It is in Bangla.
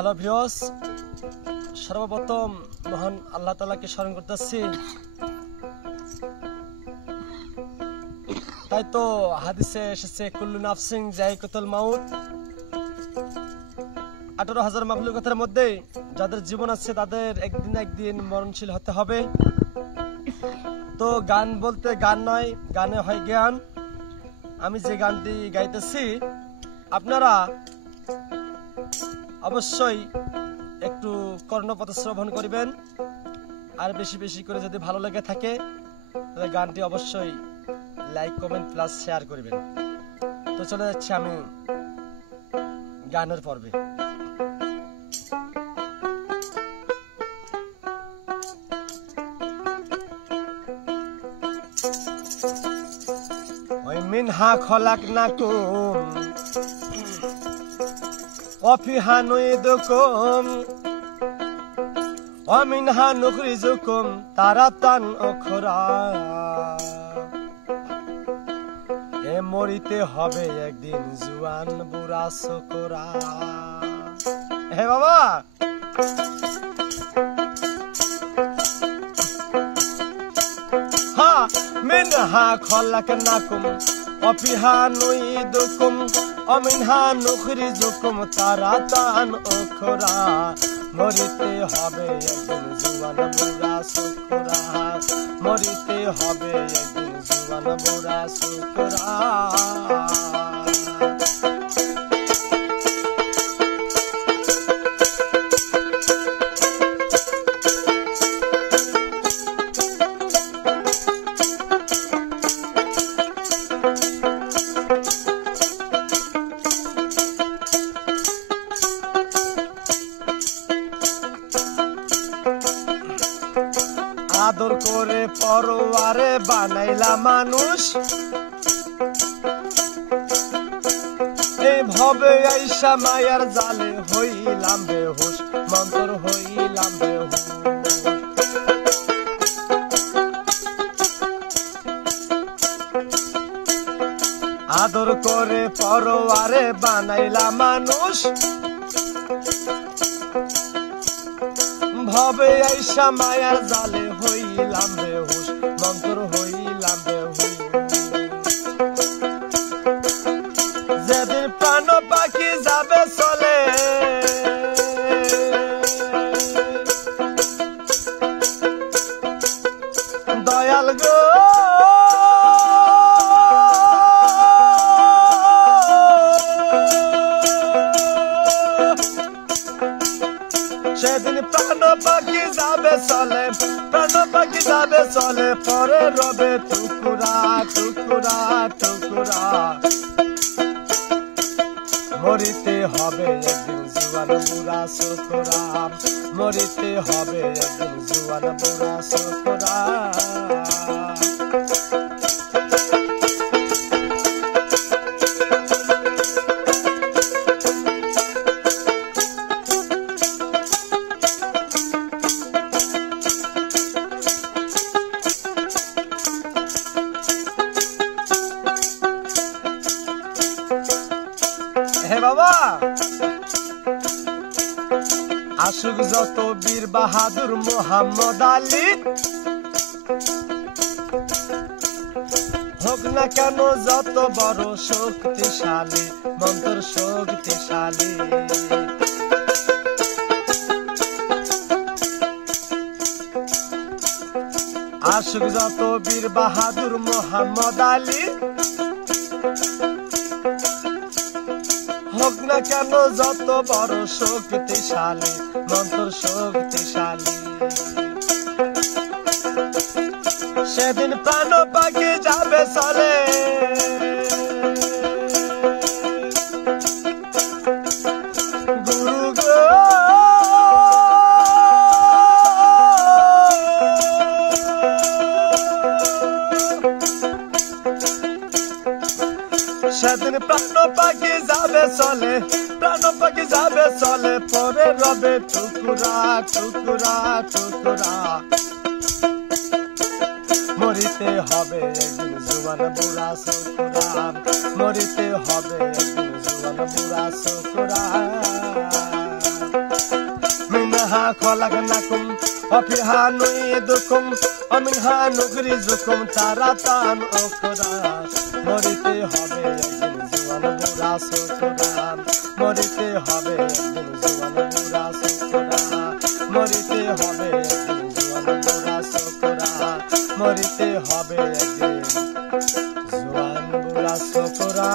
হ্যালো ভিউয়ার্স, সর্বপ্রথম মহান আল্লাহ তাআলাকে স্মরণ করতেছি। তাই তো হাদিসে এসেছে কুল্লু নাফসিন যায়কাতুল মাউত। 18,000 মাখলুকাতের মধ্যে যাদের জীবন আছে তাদের একদিন না একদিন মরণশীল হতে হবে। তো গান বলতে গান নয়, গানে হয় জ্ঞান। আমি যে গানটি গাইতেছি আপনারা অবশ্যই একটু কর্ণপথ শ্রবণ করবেন, আর বেশি বেশি করে যদি ভালো লেগে থাকে তাহলে গানটি অবশ্যই লাইক, কমেন্ট প্লাস শেয়ার করবেন। তো চলে যাচ্ছি আমি গানের পর্বে। ওই মিনহা খলাকনাকুম ওয়াফিহা নুইদুকুম ওয়া মিনহা নুখরিজুকুম তারাতান উখরা। এ মরিতে হবে একদিন জুয়ান বুড়া ছোকরা। হে বাবা, হ্যাঁ, মিনহা খলাকনাকুম ওয়াফিহা নুইদুকুম অমিনহা নুখরিজুকুম তারাতান উখরা। মরিতে হবে একদিন জুয়ান বুড়া ছোকরা, মরিতে হবে একদিন জুয়ান বুড়া ছোকরা। আদর করে পরোয়ারে বানাইলা মানুষ, এই ভবে আইসা মায়ার জালে হইলাম বেহুশ, মন্তর হইলাম বেহুশ। আদর করে পরোয়ারে বানাইলা মানুষ, ভবে আইসা মায়ার জালে হইলাম বেহুশ, মন্তর হইলাম বেহুশ। যেদিন প্রাণ পাখি যাবে চলে, দয়াল গো সেদিন প্রাণ পাখি যাবে চলে, প্রাণ পাখি যাবে চলে, পরে রবে টুকুরা টুকুরা টুকুরা। মরিতে হবে একদিন জুয়ান বুড়া ছোকরা, মরিতে হবে একদিন জুয়ান বুড়া ছোকরা। হে বাবা, আসুক যত বীর বাহাদুর মোহাম্মদ আলী, হোক না কেন যত বড় শক্তিশালী, মন্তর শক্তিশালী। আসুক যত বীর বাহাদুর মোহাম্মদ আলী, হোক না কেন যত বড় শক্তিশালী, মন্তর শক্তিশালী। সেদিন প্রাণ পাখি যাবে চলে, গুরু গো সেদিন প্রাণ পাখি যাবে চলে, প্রাণ পাখি যাবে চলে, পরে রবে টুকুরা টুকুরা টুকুরা। মরিতে হবে একদিন জুয়ান বুড়া ছোকরা, মরিতে হবে একদিন জুয়ান বুড়া ছোকরা। خلقناكم وفيها نعيدكم ومنها نخرجكم تارة أخرى মরিতে হবে একদিন জোয়ান বুড়া ছোকরা মরিতে হবে একদিন জোয়ান বুড়া ছোকরা মরিতে হবে একদিন জোয়ান বুড়া ছোকরা মরিতে হবে একদিন জোয়ান বুড়া ছোকরা